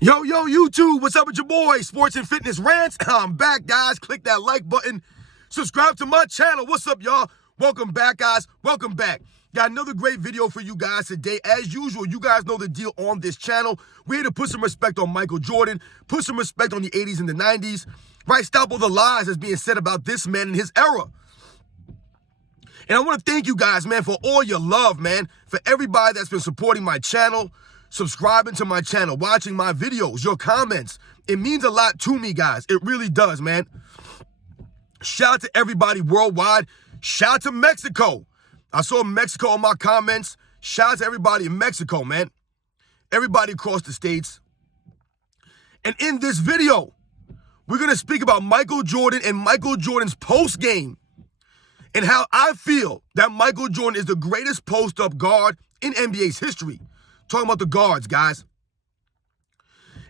Yo, YouTube, what's up with your boy? Sports and Fitness Rants. I'm back, guys. Click that like button. Subscribe to my channel. What's up, y'all? Welcome back, guys. Welcome back. Got another great video for you guys today. As usual, you guys know the deal on this channel. We're here to put some respect on Michael Jordan, put some respect on the 80s and the 90s, right? Stop all the lies that's being said about this man and his era. And I want to thank you guys, man, for all your love, man, for everybody that's been supporting my channel, subscribing to my channel, watching my videos, your comments. It means a lot to me, guys. It really does, man. Shout out to everybody worldwide. Shout out to Mexico. I saw Mexico in my comments. Shout out to everybody in Mexico, man. Everybody across the states. And in this video, we're going to speak about Michael Jordan and Michael Jordan's post game and how I feel that Michael Jordan is the greatest post-up guard in NBA's history. Talking about the guards, guys.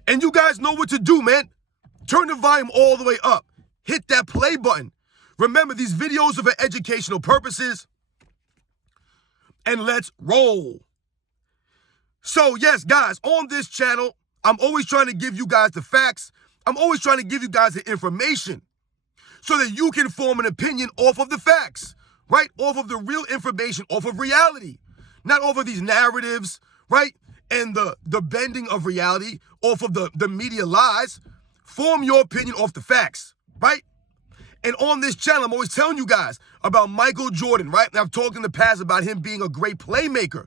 And you guys know what to do, man. Turn the volume all the way up. Hit that play button. Remember, these videos are for educational purposes. And let's roll. So, yes, guys, on this channel, I'm always trying to give you guys the facts. I'm always trying to give you guys the information so that you can form an opinion off of the facts, right? Off of the real information, off of reality. Not off of these narratives, right? And the bending of reality off of the media lies. Form your opinion off the facts, right? And on this channel, I'm always telling you guys about Michael Jordan, right? And I've talked in the past about him being a great playmaker,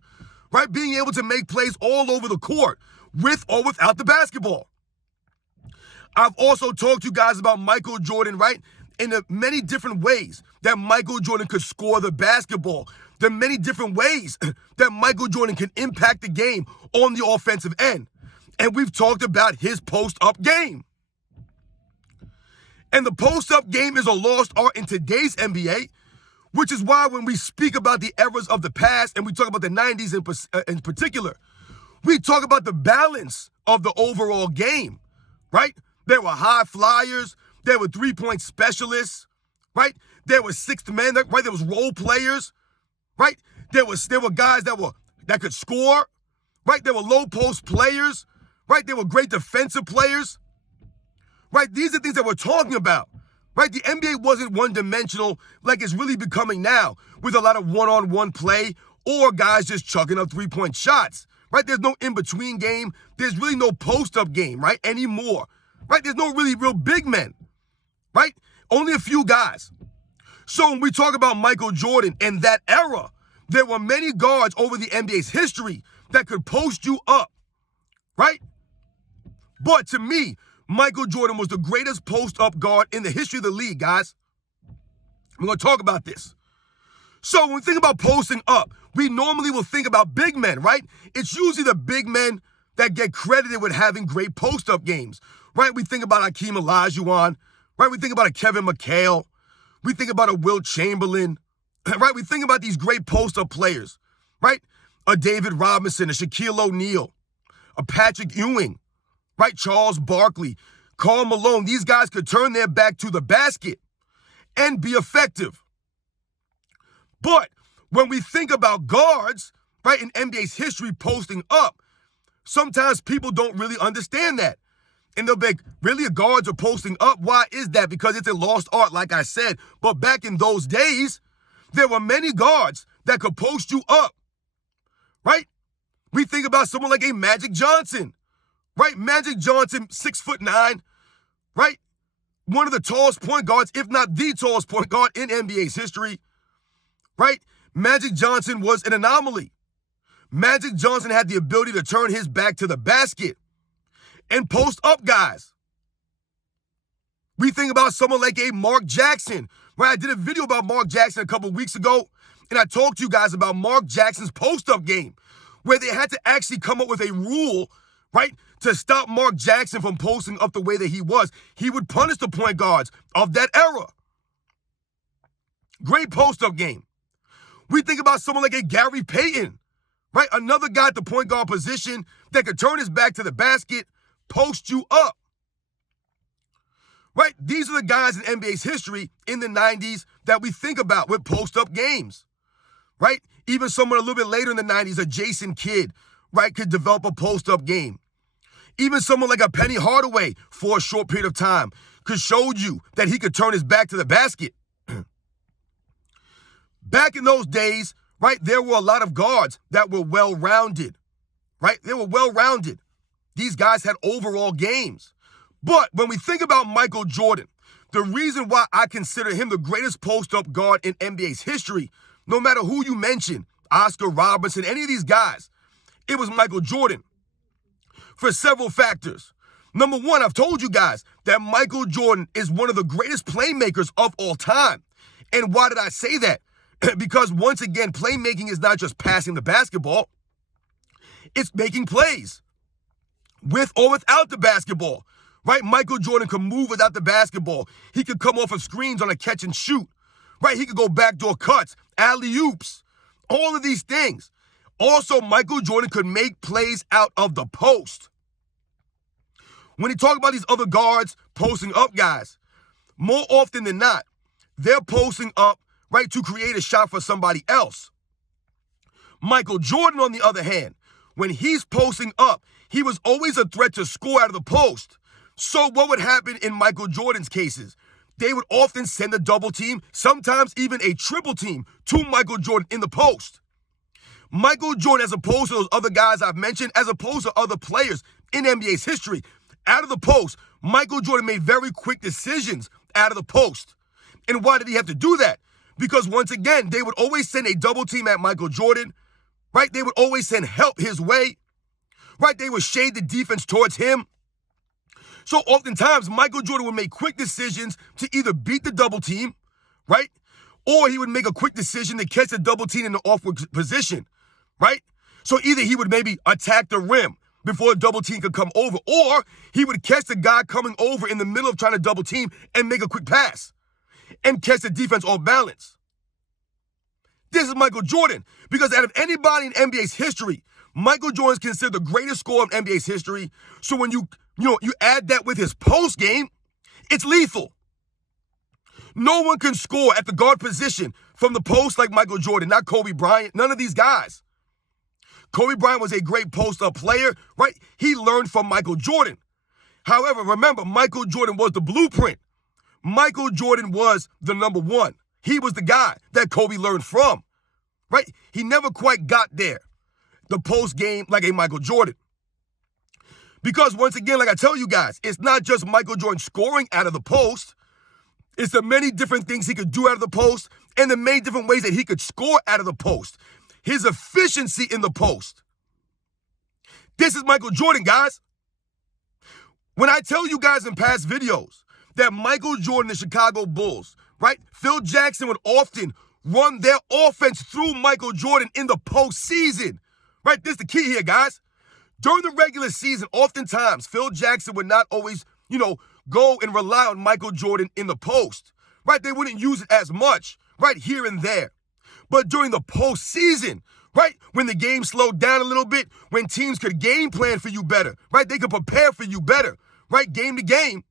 right? Being able to make plays all over the court with or without the basketball. I've also talked to you guys about Michael Jordan, right? In the many different ways that Michael Jordan could score the basketball. The many different ways that Michael Jordan can impact the game on the offensive end. And we've talked about his post-up game. And the post-up game is a lost art in today's NBA, which is why when we speak about the eras of the past and we talk about the 90s in particular, we talk about the balance of the overall game, right? There were high flyers. There were three-point specialists, right? There were sixth men, right? There was role players, right? There were guys that could score, right? There were low post players, right? There were great defensive players, right? These are things that we're talking about, right? The NBA wasn't one-dimensional like it's really becoming now with a lot of one-on-one play or guys just chucking up three-point shots, right? There's no in-between game. There's really no post-up game, right, anymore, right? There's no really real big men, right? Only a few guys. So when we talk about Michael Jordan and that era, there were many guards over the NBA's history that could post you up, right? But to me, Michael Jordan was the greatest post-up guard in the history of the league, guys. We're going to talk about this. So when we think about posting up, we normally will think about big men, right? It's usually the big men that get credited with having great post-up games, right? We think about Hakeem Olajuwon, right? We think about a Kevin McHale. We think about a Wilt Chamberlain, right? We think about these great post-up players, right? A David Robinson, a Shaquille O'Neal, a Patrick Ewing, right? Charles Barkley, Karl Malone. These guys could turn their back to the basket and be effective. But when we think about guards, right, in NBA's history posting up, sometimes people don't really understand that. And they'll be like, really, guards are posting up? Why is that? Because it's a lost art, like I said. But back in those days, there were many guards that could post you up, right? We think about someone like a Magic Johnson, right? Magic Johnson, 6'9", right? One of the tallest point guards, if not the tallest point guard in NBA's history, right? Magic Johnson was an anomaly. Magic Johnson had the ability to turn his back to the basket and post up guys. We think about someone like a Mark Jackson, right? I did a video about Mark Jackson a couple of weeks ago, and I talked to you guys about Mark Jackson's post-up game, where they had to actually come up with a rule, right, to stop Mark Jackson from posting up the way that he was. He would punish the point guards of that era. Great post-up game. We think about someone like a Gary Payton, right? Another guy at the point guard position that could turn his back to the basket, post you up, right? These are the guys in NBA's history in the 90s that we think about with post-up games, right? Even someone a little bit later in the 90s, a Jason Kidd, right, could develop a post-up game. Even someone like a Penny Hardaway for a short period of time could show you that he could turn his back to the basket. Back in those days, right, there were a lot of guards that were well-rounded, right? They were well-rounded. These guys had overall games. But when we think about Michael Jordan, the reason why I consider him the greatest post-up guard in NBA's history, no matter who you mention, Oscar Robertson, any of these guys, it was Michael Jordan for several factors. Number one, I've told you guys that Michael Jordan is one of the greatest playmakers of all time. And why did I say that? Because once again, playmaking is not just passing the basketball. It's making plays with or without the basketball, right? Michael Jordan could move without the basketball. He could come off of screens on a catch and shoot, right? He could go backdoor cuts, alley-oops, all of these things. Also, Michael Jordan could make plays out of the post. When you talk about these other guards posting up guys, more often than not, they're posting up, right, to create a shot for somebody else. Michael Jordan, on the other hand, when he's posting up, he was always a threat to score out of the post. So what would happen in Michael Jordan's cases? They would often send a double team, sometimes even a triple team, to Michael Jordan in the post. Michael Jordan, as opposed to those other guys I've mentioned, as opposed to other players in NBA's history, out of the post, Michael Jordan made very quick decisions out of the post. And why did he have to do that? Because once again, they would always send a double team at Michael Jordan, right? They would always send help his way, right? They would shade the defense towards him. So oftentimes, Michael Jordan would make quick decisions to either beat the double team, right? Or he would make a quick decision to catch the double team in the awkward position, right? So either he would maybe attack the rim before a double team could come over, or he would catch the guy coming over in the middle of trying to double team and make a quick pass and catch the defense off balance. This is Michael Jordan, because out of anybody in NBA's history, Michael Jordan is considered the greatest scorer in NBA's history. So when you add that with his post game, it's lethal. No one can score at the guard position from the post like Michael Jordan, not Kobe Bryant, none of these guys. Kobe Bryant was a great post-up player, right? He learned from Michael Jordan. However, remember, Michael Jordan was the blueprint. Michael Jordan was the number one. He was the guy that Kobe learned from, right? He never quite got there, the post game, like a Michael Jordan. Because once again, like I tell you guys, it's not just Michael Jordan scoring out of the post. It's the many different things he could do out of the post and the many different ways that he could score out of the post. His efficiency in the post. This is Michael Jordan, guys. When I tell you guys in past videos that Michael Jordan, the Chicago Bulls, right? Phil Jackson would often run their offense through Michael Jordan in the postseason, right? This is the key here, guys. During the regular season, oftentimes, Phil Jackson would not always, go and rely on Michael Jordan in the post, right? They wouldn't use it as much, right, here and there. But during the postseason, right, when the game slowed down a little bit, when teams could game plan for you better, right, they could prepare for you better, right, game to game,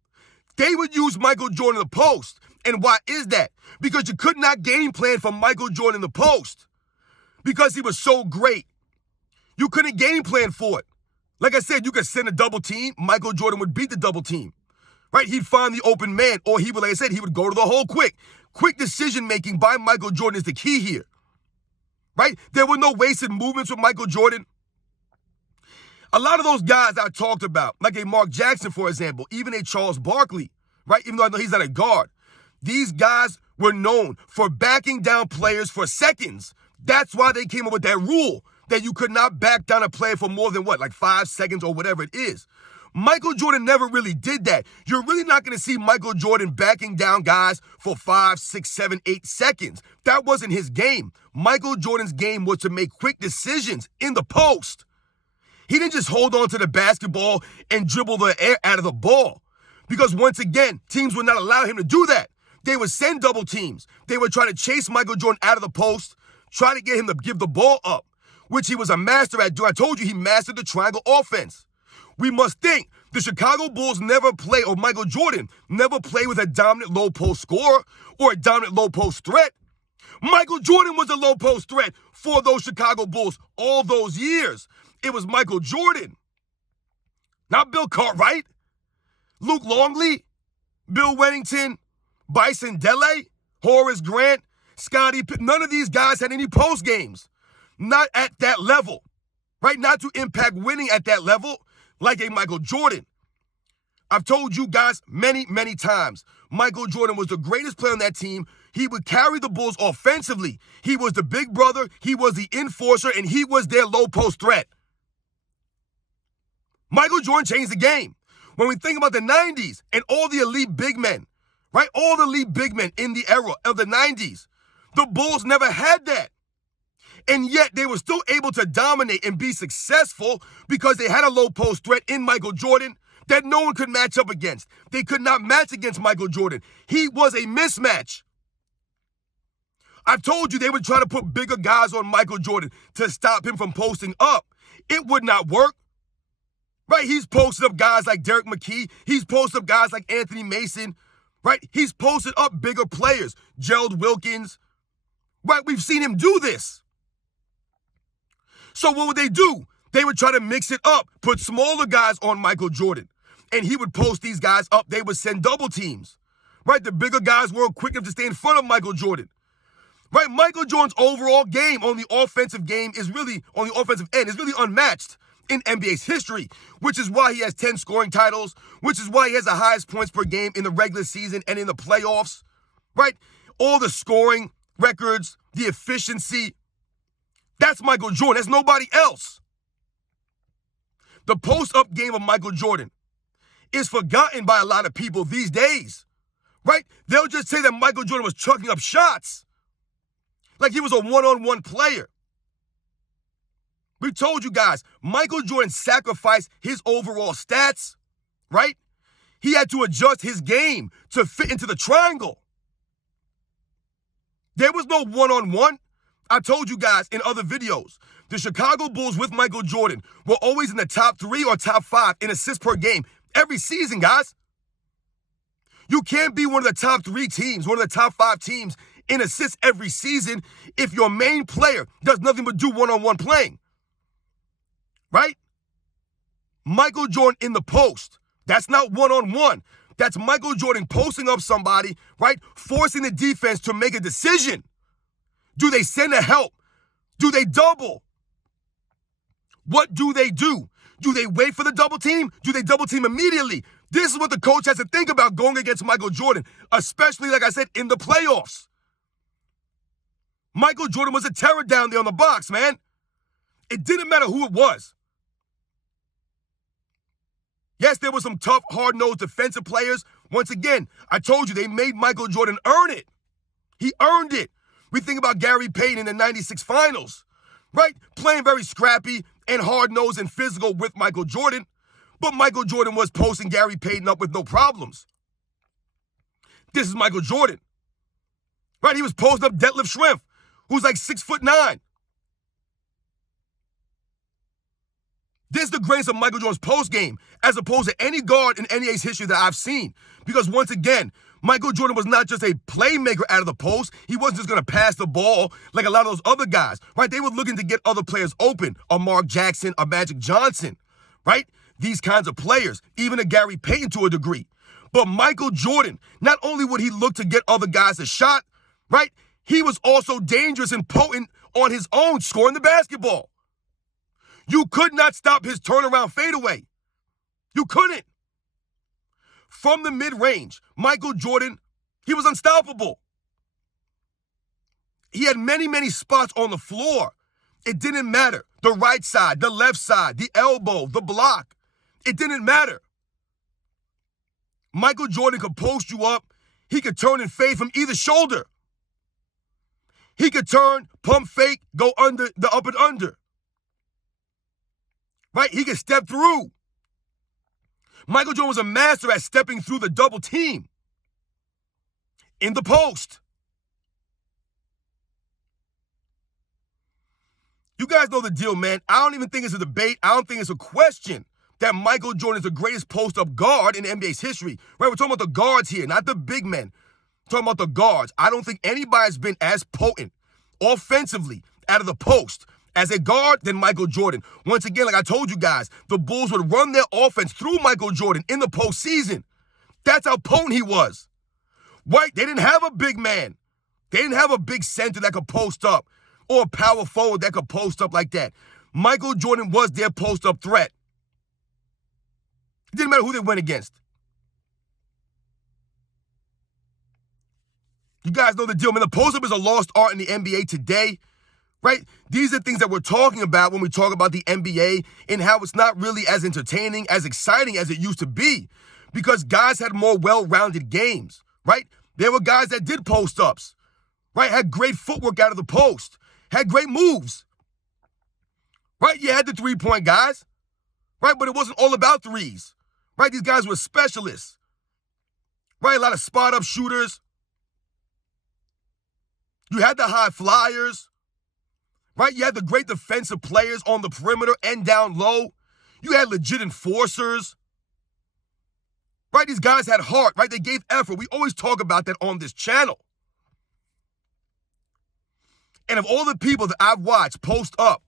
they would use Michael Jordan in the post. And why is that? Because you could not game plan for Michael Jordan in the post because he was so great. You couldn't game plan for it. Like I said, you could send a double team. Michael Jordan would beat the double team, right? He'd find the open man, or he would, like I said, he would go to the hole quick. Quick decision-making by Michael Jordan is the key here, right? There were no wasted movements with Michael Jordan. A lot of those guys I talked about, like a Mark Jackson, for example, even a Charles Barkley, right? Even though I know he's not a guard. These guys were known for backing down players for seconds. That's why they came up with that rule that you could not back down a player for more than 5 seconds or whatever it is. Michael Jordan never really did that. You're really not going to see Michael Jordan backing down guys for 5, 6, 7, 8 seconds. That wasn't his game. Michael Jordan's game was to make quick decisions in the post. He didn't just hold on to the basketball and dribble the air out of the ball. Because once again, teams would not allow him to do that. They would send double teams. They would try to chase Michael Jordan out of the post, try to get him to give the ball up, which he was a master at doing. I told you he mastered the triangle offense. We must think the Chicago Bulls never play, or Michael Jordan never played with a dominant low post scorer or a dominant low post threat. Michael Jordan was a low post threat for those Chicago Bulls all those years. It was Michael Jordan. Not Bill Cartwright, Luke Longley, Bill Wennington, Bison Dele, Horace Grant, Scottie Pippen. None of these guys had any post games. Not at that level, right? Not to impact winning at that level like a Michael Jordan. I've told you guys many, many times, Michael Jordan was the greatest player on that team. He would carry the Bulls offensively. He was the big brother, he was the enforcer, and he was their low post threat. Michael Jordan changed the game. When we think about the 90s and all the elite big men, right? All the elite big men in the era of the 90s, the Bulls never had that. And yet they were still able to dominate and be successful because they had a low post threat in Michael Jordan that no one could match up against. They could not match against Michael Jordan. He was a mismatch. I've told you they would try to put bigger guys on Michael Jordan to stop him from posting up. It would not work. Right? He's posted up guys like Derek McKee. He's posted up guys like Anthony Mason. Right? He's posted up bigger players. Gerald Wilkins. Right? We've seen him do this. So what would they do? They would try to mix it up, put smaller guys on Michael Jordan. And he would post these guys up. They would send double teams. Right? The bigger guys weren't quick enough to stay in front of Michael Jordan. Right? Michael Jordan's overall game on the offensive game is really, on the offensive end, is really unmatched in NBA's history, which is why he has 10 scoring titles, which is why he has the highest points per game in the regular season and in the playoffs. Right? All the scoring records, the efficiency. That's Michael Jordan. That's nobody else. The post-up game of Michael Jordan is forgotten by a lot of people these days, right? They'll just say that Michael Jordan was chucking up shots like he was a one-on-one player. We told you guys, Michael Jordan sacrificed his overall stats, right? He had to adjust his game to fit into the triangle. There was no one-on-one. I told you guys in other videos, the Chicago Bulls with Michael Jordan were always in the top 3 or top 5 in assists per game every season, guys. You can't be one of the top 3 teams, one of the top 5 teams in assists every season if your main player does nothing but do one-on-one playing. Right? Michael Jordan in the post. That's not one-on-one. That's Michael Jordan posting up somebody, right? Forcing the defense to make a decision. Do they send a help? Do they double? What do they do? Do they wait for the double team? Do they double team immediately? This is what the coach has to think about going against Michael Jordan, especially, like I said, in the playoffs. Michael Jordan was a terror down there on the box, man. It didn't matter who it was. Yes, there were some tough, hard-nosed defensive players. Once again, I told you, they made Michael Jordan earn it. He earned it. We think about Gary Payton in the 96 finals, right? Playing very scrappy and hard-nosed and physical with Michael Jordan. But Michael Jordan was posting Gary Payton up with no problems. This is Michael Jordan, right? He was posting up Detlef Schrempf, who's like 6'9". This is the greatness of Michael Jordan's post game, as opposed to any guard in NBA's history that I've seen. Because once again, Michael Jordan was not just a playmaker out of the post. He wasn't just going to pass the ball like a lot of those other guys, right? They were looking to get other players open, a Mark Jackson, a Magic Johnson, right? These kinds of players, even a Gary Payton to a degree. But Michael Jordan, not only would he look to get other guys a shot, right? He was also dangerous and potent on his own, scoring the basketball. You could not stop his turnaround fadeaway. You couldn't. From the mid-range, Michael Jordan, he was unstoppable. He had many, many spots on the floor. It didn't matter. The right side, the left side, the elbow, the block. It didn't matter. Michael Jordan could post you up. He could turn and fade from either shoulder. He could turn, pump fake, go under the up and under. Right? He could step through. Michael Jordan was a master at stepping through the double team in the post. You guys know the deal, man. I don't even think it's a debate. I don't think it's a question that Michael Jordan is the greatest post-up guard in NBA's history. Right? We're talking about the guards here, not the big men. We're talking about the guards. I don't think anybody's been as potent offensively out of the post as a guard than Michael Jordan. Once again, like I told you guys, the Bulls would run their offense through Michael Jordan in the postseason. That's how potent he was. Right? They didn't have a big man. They didn't have a big center that could post up or a power forward that could post up like that. Michael Jordan was their post-up threat. It didn't matter who they went against. You guys know the deal, man. The post-up is a lost art in the NBA today, right? These are things that we're talking about when we talk about the NBA and how it's not really as entertaining, as exciting as it used to be because guys had more well-rounded games, right? There were guys that did post-ups, right? Had great footwork out of the post, had great moves, right? You had the three-point guys, right? But it wasn't all about threes, right? These guys were specialists, right? A lot of spot-up shooters. You had the high flyers, right? You had the great defensive players on the perimeter and down low. You had legit enforcers, right? These guys had heart, right? They gave effort. We always talk about that on this channel. And of all the people that I've watched post up,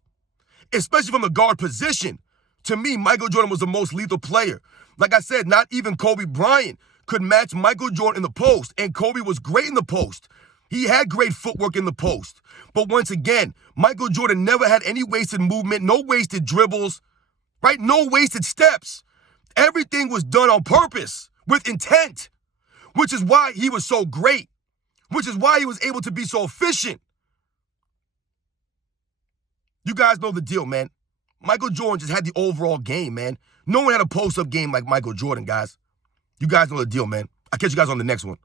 especially from the guard position, to me, Michael Jordan was the most lethal player. Like I said, not even Kobe Bryant could match Michael Jordan in the post, and Kobe was great in the post. He had great footwork in the post. But once again, Michael Jordan never had any wasted movement, no wasted dribbles, right? No wasted steps. Everything was done on purpose, with intent, which is why he was so great, which is why he was able to be so efficient. You guys know the deal, man. Michael Jordan just had the overall game, man. No one had a post-up game like Michael Jordan, guys. You guys know the deal, man. I'll catch you guys on the next one.